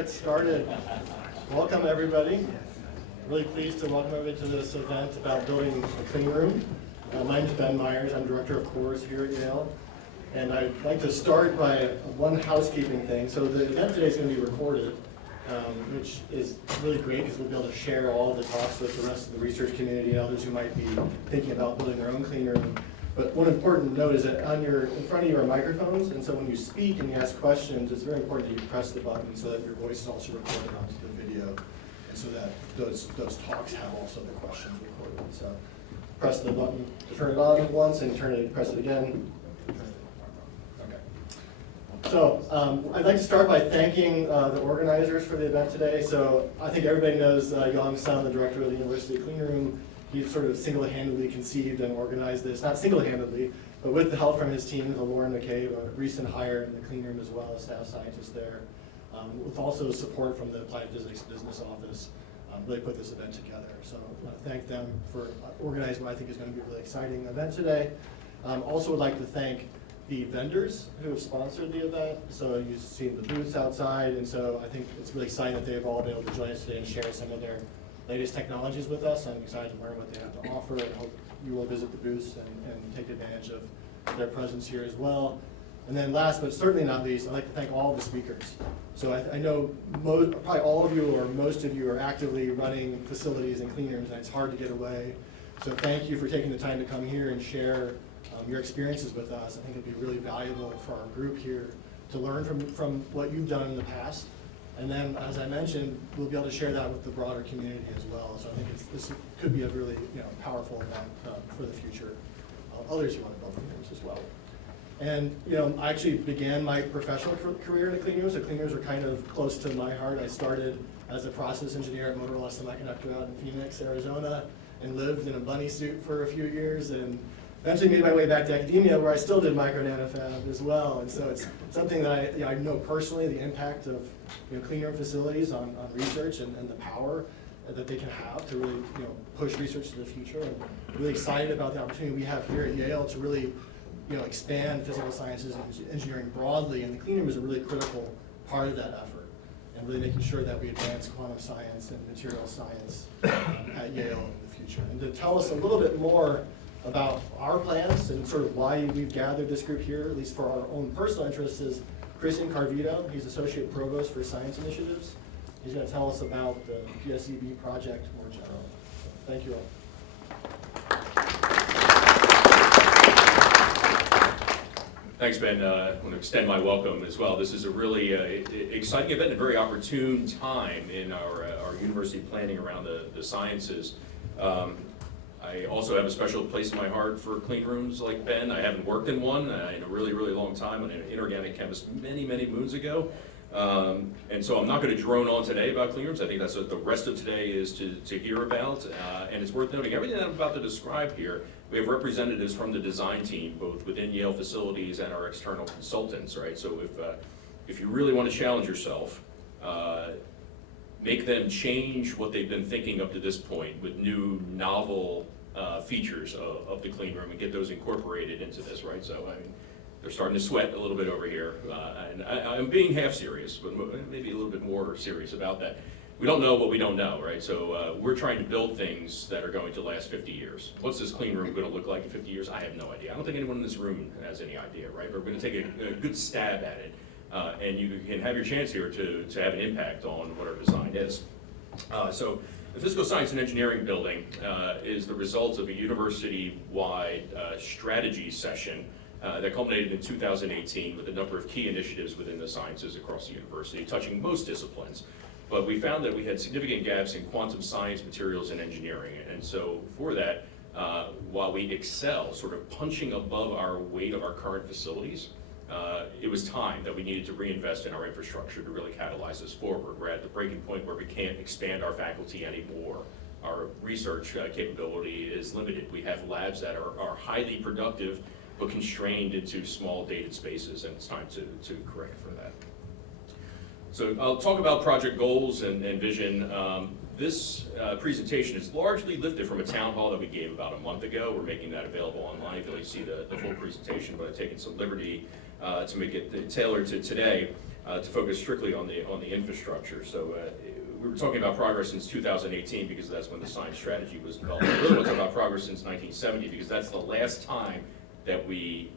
get started. Welcome everybody. Really pleased to welcome everybody to this event about building a clean room. My name is Ben Myers. I'm Director of Cores here at Yale. And I'd like to start by one housekeeping thing. So the event today is going to be recorded, which is really great because we'll be able to share all the talks with the rest of the research community and others who might be thinking about building their own clean room. But one important note is that in front of you are microphones, and so when you speak and you ask questions, it's very important that you press the button so that your voice is also recorded onto the video, and so that those talks have also the questions recorded. So press the button to turn it on once, and press it again. Okay. So I'd like to start by thanking the organizers for the event today. So I think everybody knows Young Sun, the director of the University Clean Room. He sort of single-handedly conceived and organized this, not single-handedly, but with the help from his team, Lauren McCabe, a recent hire in the clean room as well, a staff scientist there, with also support from the Applied Physics Business Office, really put this event together. So I want to thank them for organizing what I think is going to be a really exciting event today. Also would like to thank the vendors who have sponsored the event. So you've seen the booths outside, and so I think it's really exciting that they've all been able to join us today and share some of their latest technologies with us. I'm excited to learn what they have to offer, and hope you will visit the booths and take advantage of their presence here as well. And then last but certainly not least, I'd like to thank all of the speakers. So I know probably all of you or most of you are actively running facilities and clean rooms, and it's hard to get away. So thank you for taking the time to come here and share your experiences with us. I think it'd be really valuable for our group here to learn from what you've done in the past. And then, as I mentioned, we'll be able to share that with the broader community as well. So I think this could be a really powerful event for the future of others who want to build clean rooms as well. And I actually began my professional career in the clean rooms. So clean rooms are kind of close to my heart. I started as a process engineer at Motorola Semiconductor out in Phoenix, Arizona, and lived in a bunny suit for a few years, and eventually made my way back to academia, where I still did micro nanofab as well. And so it's something that I know personally, the impact of clean room facilities on research and the power that they can have to really push research to the future. And really excited about the opportunity we have here at Yale to really expand physical sciences and engineering broadly. And the clean room is a really critical part of that effort, and really making sure that we advance quantum science and material science at Yale in the future. And to tell us a little bit more about our plans and sort of why we've gathered this group here, at least for our own personal interests, is Chris Incarvito. He's Associate Provost for Science Initiatives. He's going to tell us about the PSEB project more generally. Thank you all. Thanks, Ben. I want to extend my welcome as well. This is a really exciting event and a very opportune time in our university planning around the sciences. I also have a special place in my heart for clean rooms like Ben. I haven't worked in one in a really, really long time. I'm an inorganic chemist many, many moons ago. And so I'm not going to drone on today about clean rooms. I think that's what the rest of today is to hear about. And it's worth noting, everything I'm about to describe here, we have representatives from the design team, both within Yale facilities and our external consultants, right? So if you really want to challenge yourself, make them change what they've been thinking up to this point with new, novel features of the clean room and get those incorporated into this, right? So I mean, they're starting to sweat a little bit over here, and I'm being half serious, but maybe a little bit more serious about that. We don't know what we don't know, right? So we're trying to build things that are going to last 50 years. What's this clean room going to look like in 50 years? I have no idea. I don't think anyone in this room has any idea, right? But we're going to take a good stab at it. And you can have your chance here to have an impact on what our design is. So the Physical Science and Engineering building is the result of a university-wide strategy session that culminated in 2018 with a number of key initiatives within the sciences across the university, touching most disciplines. But we found that we had significant gaps in quantum science, materials, and engineering. And so for that, while we excel, sort of punching above our weight of our current facilities, it was time that we needed to reinvest in our infrastructure to really catalyze this forward. We're at the breaking point where we can't expand our faculty anymore. Our research capability is limited. We have labs that are highly productive, but constrained into small dated spaces, and it's time to correct for that. So I'll talk about project goals and vision. This presentation is largely lifted from a town hall that we gave about a month ago. We're making that available online if you'd like to see the full presentation, but I've taken some liberty to make it tailored to today. to focus strictly on the infrastructure. So we were talking about progress since 2018 because that's when the science strategy was developed. We really want to talk about progress since 1970 because that's the last time that we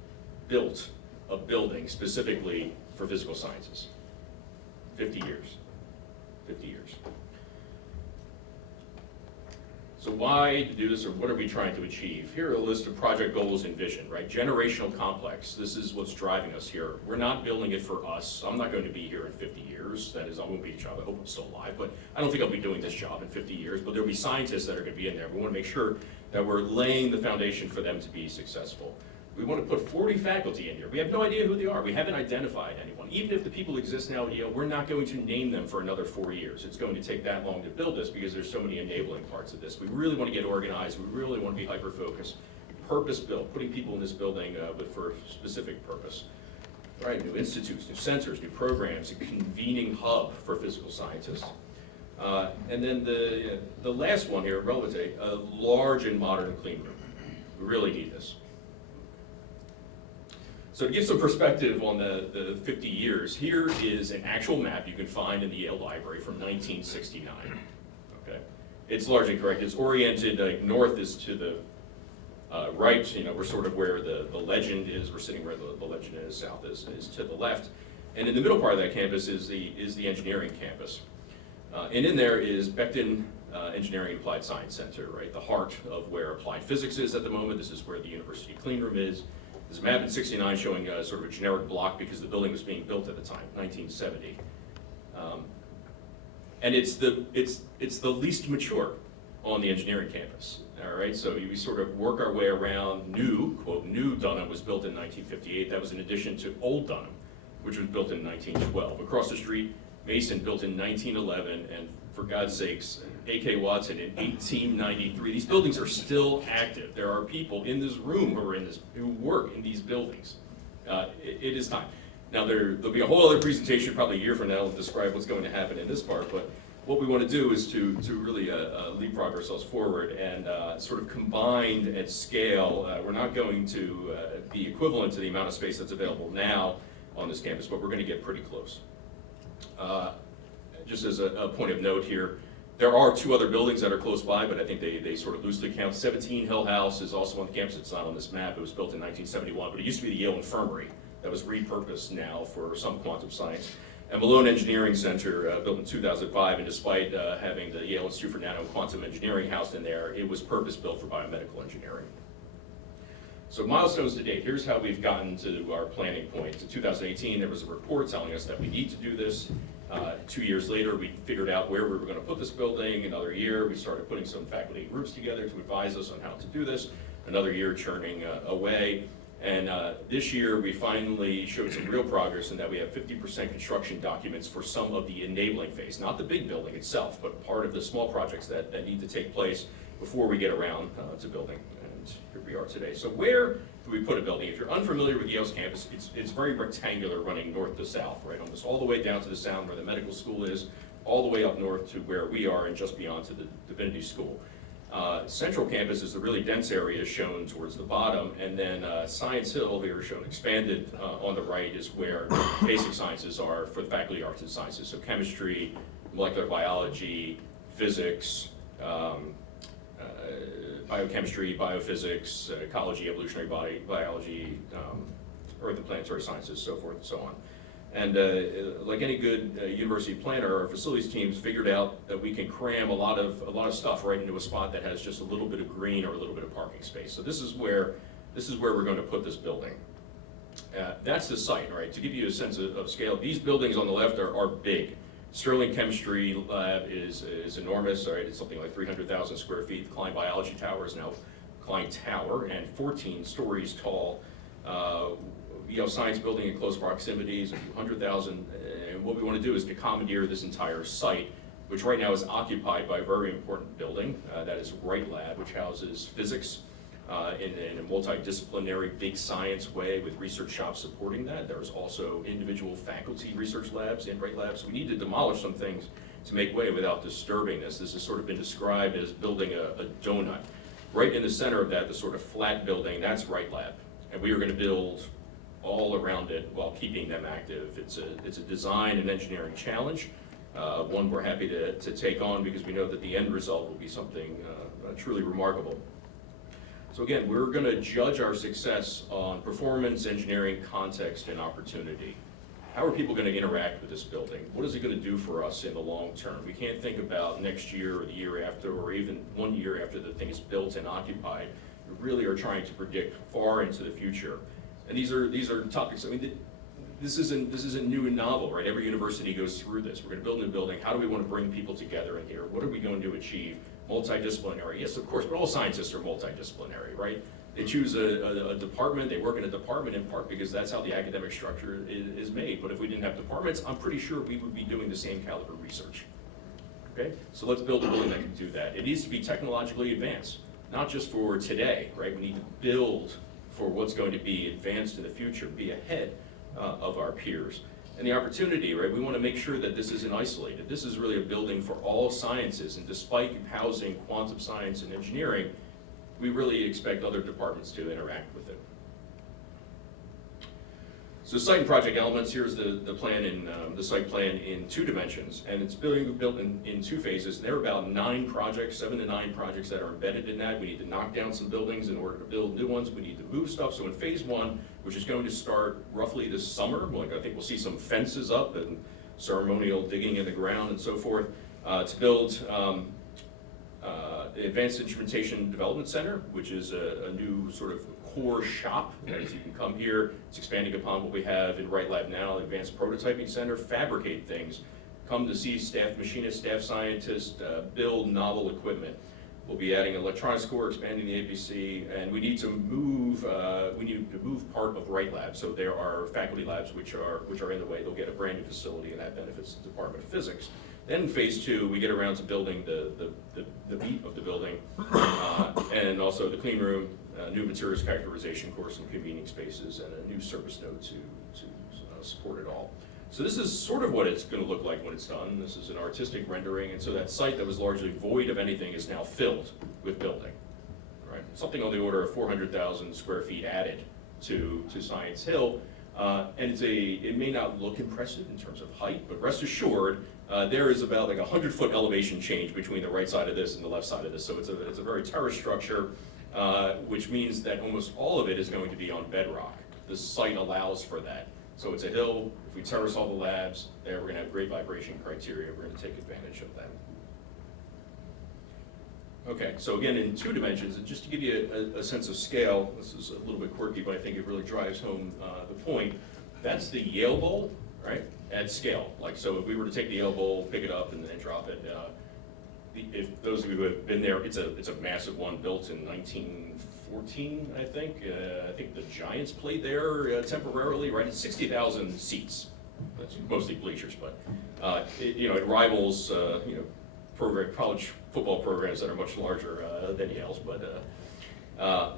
built a building specifically for physical sciences. 50 years. 50 years. So why do this, or what are we trying to achieve? Here are a list of project goals and vision, right? Generational complex, this is what's driving us here. We're not building it for us. I'm not going to be here in 50 years. That is, I won't be a job. I hope I'm still alive, but I don't think I'll be doing this job in 50 years, but there'll be scientists that are going to be in there. We want to make sure that we're laying the foundation for them to be successful. We want to put 40 faculty in here. We have no idea who they are. We haven't identified anyone. Even if the people exist now at Yale, we're not going to name them for another 4 years. It's going to take that long to build this because there's so many enabling parts of this. We really want to get organized. We really want to be hyper-focused, purpose-built, putting people in this building but for a specific purpose. Right, new institutes, new centers, new programs, a convening hub for physical scientists. And then the last one here, relevant today, a large and modern clean room. We really need this. So to give some perspective on the 50 years, here is an actual map you can find in the Yale Library from 1969. Okay, it's largely correct. It's oriented north is to the right. You know, we're sort of where the legend is. We're sitting where the legend is. South is to the left, and in the middle part of that campus is the engineering campus, and in there is Becton Engineering and Applied Science Center, right, the heart of where applied physics is at the moment. This is where the university clean room is. There's a map in '69 showing sort of a generic block because the building was being built at the time, 1970. And it's the least mature on the engineering campus. All right, so we sort of work our way around new, quote, new Dunham was built in 1958. That was in addition to old Dunham, which was built in 1912. Across the street, Mason built in 1911, and for God's sakes, A.K. Watson in 1893. These buildings are still active. There are people in this room who work in these buildings. It is time. Now there'll be a whole other presentation probably a year from now to describe what's going to happen in this part, but what we want to do is to really leapfrog ourselves forward and sort of combined at scale. We're not going to be equivalent to the amount of space that's available now on this campus, but we're going to get pretty close. Just as a point of note here, there are 2 other buildings that are close by, but I think they sort of loosely count. 17 Hill House is also on the campus. It's not on this map. It was built in 1971, but it used to be the Yale Infirmary that was repurposed now for some quantum science. And Malone Engineering Center, built in 2005, and despite having the Yale Institute for Nano and Quantum Engineering housed in there, it was purpose-built for biomedical engineering. So milestones to date, here's how we've gotten to our planning point. In 2018, there was a report telling us that we need to do this. 2 years later, we figured out where we were going to put this building. Another year, we started putting some faculty groups together to advise us on how to do this. Another year churning away. And this year, we finally showed some real progress in that we have 50% construction documents for some of the enabling phase. Not the big building itself, but part of the small projects that need to take place before we get around to building. And here we are today. So where do we put a building? If you're unfamiliar with Yale's campus, it's very rectangular, running north to south, right? Almost all the way down to the sound where the medical school is, all the way up north to where we are and just beyond to the Divinity School. Central campus is the really dense area shown towards the bottom, and then Science Hill, here shown expanded on the right, is where basic sciences are for the Faculty of Arts and Sciences. So chemistry, molecular biology, physics, biochemistry, biophysics, ecology, evolutionary biology, earth and planetary sciences, so forth and so on. And like any good university planner, our facilities teams figured out that we can cram a lot of stuff right into a spot that has just a little bit of green or a little bit of parking space. So this is where we're going to put this building. That's the site, right? To give you a sense of scale, these buildings on the left are big. Sterling Chemistry Lab is enormous, right? It's something like 300,000 square feet. The Klein Biology Tower is now Klein Tower, and 14 stories tall. Yale Science Building in close proximity is a few 100,000. And what we want to do is to commandeer this entire site, which right now is occupied by a very important building. That is Wright Lab, which houses physics in a multidisciplinary big science way with research shops supporting that. There's also individual faculty research labs in Wright Labs. So we need to demolish some things to make way without disturbing this. This has sort of been described as building a donut. Right in the center of that, the sort of flat building, that's Wright Lab. And we are going to build all around it while keeping them active. It's a design and engineering challenge, one we're happy to take on because we know that the end result will be something truly remarkable. So again, we're going to judge our success on performance, engineering, context, and opportunity. How are people going to interact with this building? What is it going to do for us in the long term? We can't think about next year or the year after or even 1 year after the thing is built and occupied. We really are trying to predict far into the future. And these are topics, I mean, this isn't new and novel, right? Every university goes through this. We're going to build a new building. How do we want to bring people together in here? What are we going to achieve? Multidisciplinary, yes, of course, but all scientists are multidisciplinary, right? They choose a department, they work in a department in part because that's how the academic structure is made. But if we didn't have departments, I'm pretty sure we would be doing the same caliber research. Okay, so let's build a building that can do that. It needs to be technologically advanced, not just for today, right? We need to build for what's going to be advanced in the future, be ahead of our peers. And the opportunity, right? We want to make sure that this isn't isolated. This is really a building for all sciences, and despite housing quantum science and engineering, we really expect other departments to interact with it. So site and project elements, here's the plan in the site plan in 2 dimensions, and it's built in 2 phases. There are about 9 projects, 7 to 9 projects that are embedded in that. We need to knock down some buildings in order to build new ones. We need to move stuff. So in phase 1, which is going to start roughly this summer, like I think we'll see some fences up and ceremonial digging in the ground and so forth, to build the Advanced Instrumentation Development Center, which is a new sort of core shop. As you can come here, it's expanding upon what we have in Wright Lab now, Advanced Prototyping Center, fabricate things, come to see staff machinists, staff scientists, build novel equipment. We'll be adding electronics core, expanding the APC, and we need to move part of Wright Lab. So there are faculty labs which are in the way. They'll get a brand new facility, and that benefits the Department of Physics. Then in phase 2, we get around to building the meat of the building, and also the clean room, new materials characterization course, and convening spaces, and a new service node to support it all. So this is sort of what it's going to look like when it's done. This is an artistic rendering, and so that site that was largely void of anything is now filled with building, right? Something on the order of 400,000 square feet added to Science Hill, and it may not look impressive in terms of height, but rest assured, there is about like 100-foot elevation change between the right side of this and the left side of this. So it's a very terrace structure, which means that almost all of it is going to be on bedrock. The site allows for that. So it's a hill. If we terrace all the labs there, we're going to have great vibration criteria. We're going to take advantage of that. Okay, so again, in 2 dimensions, and just to give you a sense of scale, this is a little bit quirky, but I think it really drives home the point. That's the Yale Bowl, right, at scale. Like, so if we were to take the Yale Bowl, pick it up, and then drop it, if those of you who have been there, it's a massive one built in 1914, I think. I think the Giants played there temporarily, right? It's 60,000 seats. That's mostly bleachers, but it rivals college football programs that are much larger than Yale's. But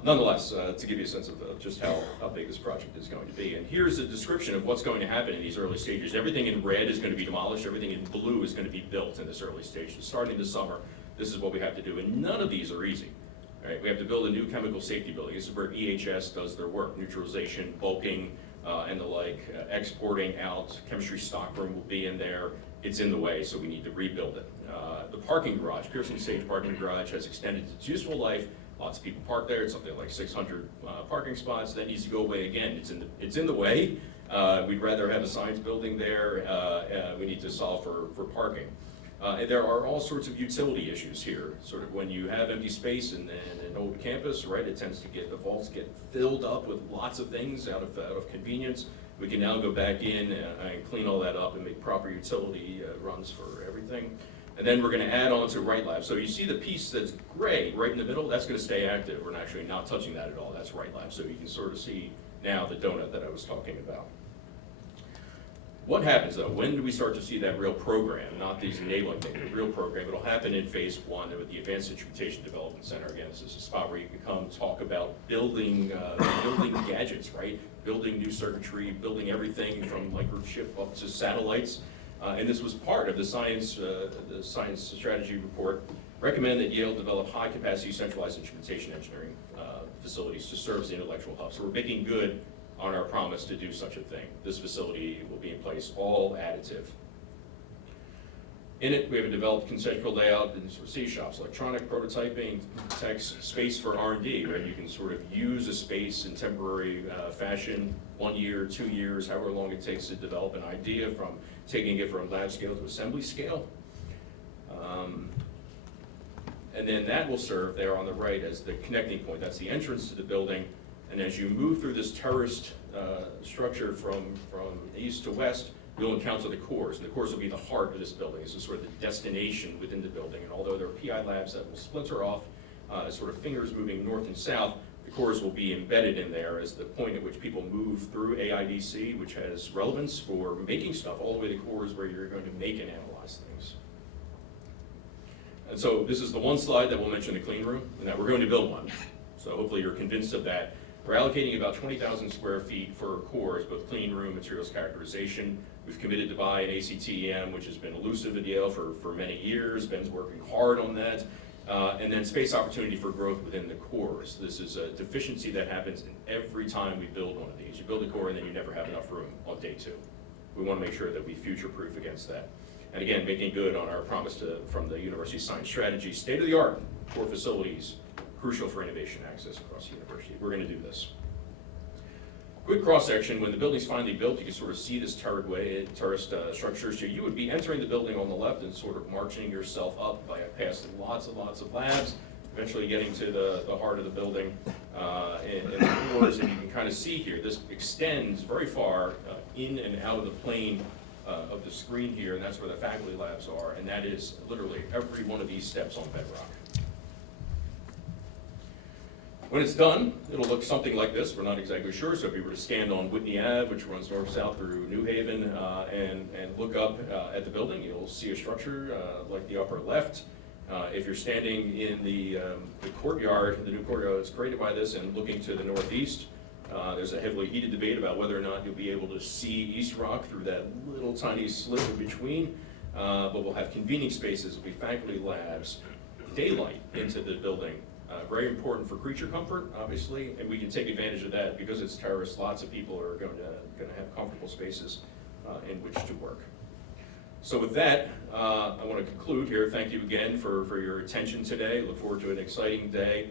nonetheless, to give you a sense of just how big this project is going to be. And here's a description of what's going to happen in these early stages. Everything in red is going to be demolished. Everything in blue is going to be built in this early stage. So starting this summer, this is what we have to do. And none of these are easy. Right? We have to build a new chemical safety building. This is where EHS does their work, neutralization, bulking, and the like, exporting out. Chemistry stockroom will be in there. It's in the way, so we need to rebuild it. The parking garage, Pearson Stage parking garage, has extended its useful life. Lots of people park there. It's something like 600 parking spots. That needs to go away again. It's in the way. We'd rather have a science building there. We need to solve for parking. And there are all sorts of utility issues here. Sort of when you have empty space in an old campus, right? It tends to the vaults get filled up with lots of things out of convenience. We can now go back in and clean all that up and make proper utility runs for everything. And then we're going to add on to Wright Lab. So you see the piece that's gray right in the middle, that's going to stay active. We're actually not touching that at all. That's Wright Lab. So you can sort of see now the donut that I was talking about. What happens though? When do we start to see that real program? Not these enabling things, the real program. It'll happen in phase 1 with the Advanced Instrumentation Development Center. Again, this is a spot where you can come talk about building gadgets, right? Building new circuitry, building everything from microchip up to satellites. And this was part of the science strategy report. Recommend that Yale develop high-capacity centralized instrumentation engineering facilities to serve as the intellectual hub. So we're making good on our promise to do such a thing. This facility will be in place, all additive. In it, we have a developed conceptual layout and sort of C shops, electronic prototyping, text, space for R&D, right? You can sort of use a space in temporary fashion, 1 year, 2 years, however long it takes to develop an idea, from taking it from lab scale to assembly scale. And then that will serve there on the right as the connecting point. That's the entrance to the building. And as you move through this terraced structure from east to west, you'll encounter the cores. And the cores will be the heart of this building. This is sort of the destination within the building. And although there are PI labs that will splinter off as sort of fingers moving north and south, the cores will be embedded in there as the point at which people move through AIDC, which has relevance for making stuff, all the way to cores where you're going to make and analyze things. And so this is the one slide that we'll mention the clean room, and that we're going to build one. So hopefully you're convinced of that. We're allocating about 20,000 square feet for cores, both clean room, materials characterization. We've committed to buy an ACTEM, which has been elusive at Yale for many years. Ben's working hard on that. And then space opportunity for growth within the cores. This is a deficiency that happens every time we build one of these. You build a core and then you never have enough room on day 2. We want to make sure that we future-proof against that. And again, making good on our promise from the university science strategy, state-of-the-art core facilities, crucial for innovation access across the university. We're going to do this. Quick cross-section, when the building's finally built, you can sort of see this terraced structure. So you would be entering the building on the left and sort of marching yourself up by past lots and lots of labs, eventually getting to the heart of the building and the cores. And you can kind of see here, this extends very far in and out of the plane of the screen here, and that's where the faculty labs are, and that is literally every one of these steps on bedrock. When it's done, it'll look something like this. We're not exactly sure, so if you were to stand on Whitney Ave, which runs north-south through New Haven, and look up at the building, you'll see a structure like the upper left. If you're standing in the courtyard, the new courtyard that's created by this, and looking to the northeast, there's a heavily heated debate about whether or not you'll be able to see East Rock through that little tiny slit in between, but we'll have convening spaces, will be faculty labs, daylight into the building. Very important for creature comfort, obviously, and we can take advantage of that because it's terraced. Lots of people are going to have comfortable spaces in which to work. So with that, I want to conclude here. Thank you again for your attention today. Look forward to an exciting day.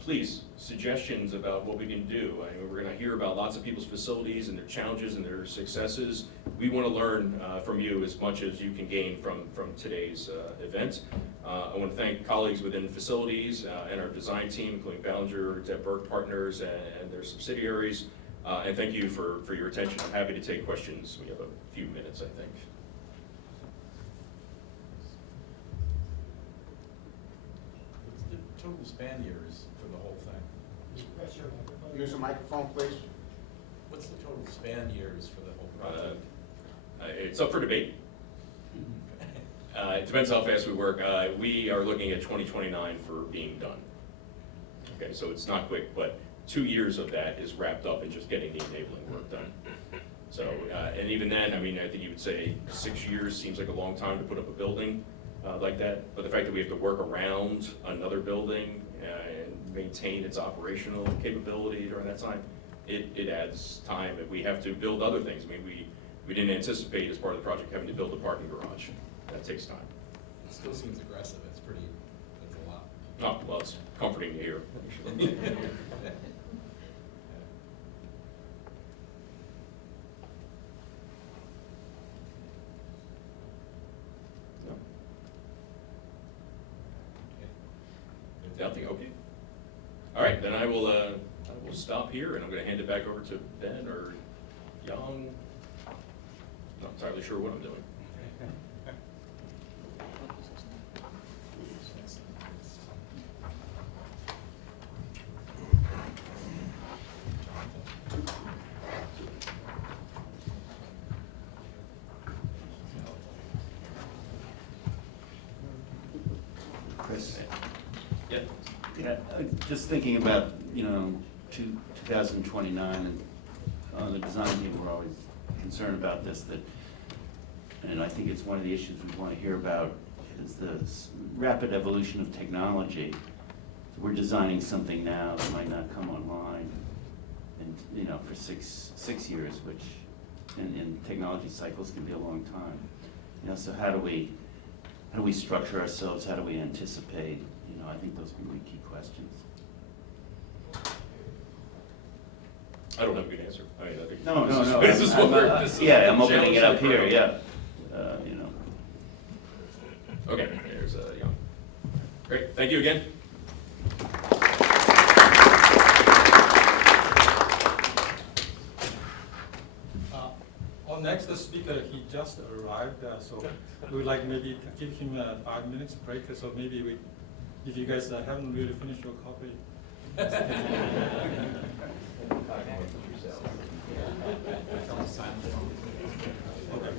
Please, suggestions about what we can do. I mean, we're going to hear about lots of people's facilities and their challenges and their successes. We want to learn from you as much as you can gain from today's event. I want to thank colleagues within facilities and our design team, including Ballinger, Deb Burke Partners, and their subsidiaries. And thank you for your attention. I'm happy to take questions. We have a few minutes, I think. What's the total span years for the whole thing? Use a microphone, please. What's the total span years for the whole project? It's up for debate. It depends how fast we work. We are looking at 2029 for being done. Okay, so it's not quick, but 2 years of that is wrapped up in just getting the enabling work done. So, and even then, I mean, I think you would say 6 years seems like a long time to put up a building like that. But the fact that we have to work around another building and maintain its operational capability during that time, it adds time. And we have to build other things. I mean, we didn't anticipate as part of the project having to build a parking garage. That takes time. It still seems aggressive. That's a lot. Oh, well, it's comforting to hear. Nothing, okay. All right, then I will stop here, and I'm going to hand it back over to Ben or Young. Not entirely sure what I'm doing. Chris. Yeah. Just thinking about, 2029, and on the design team, we're always concerned about this, and I think it's one of the issues we want to hear about, is the rapid evolution of technology. So we're designing something now that might not come online and, you know, for six years, which in technology cycles can be a long time. You know, so how do we structure ourselves? How do we anticipate? You know, I think those can be key questions. I don't have a good answer. I mean, I think No. This is what this is Yeah, I'm the opening it challenge up for here, you. yeah. You know. Okay, there's Young. Great, thank you again. Our next speaker, he just arrived, so we would like maybe to give him a 5 minutes break, so maybe we, if you guys haven't really finished your coffee. Okay.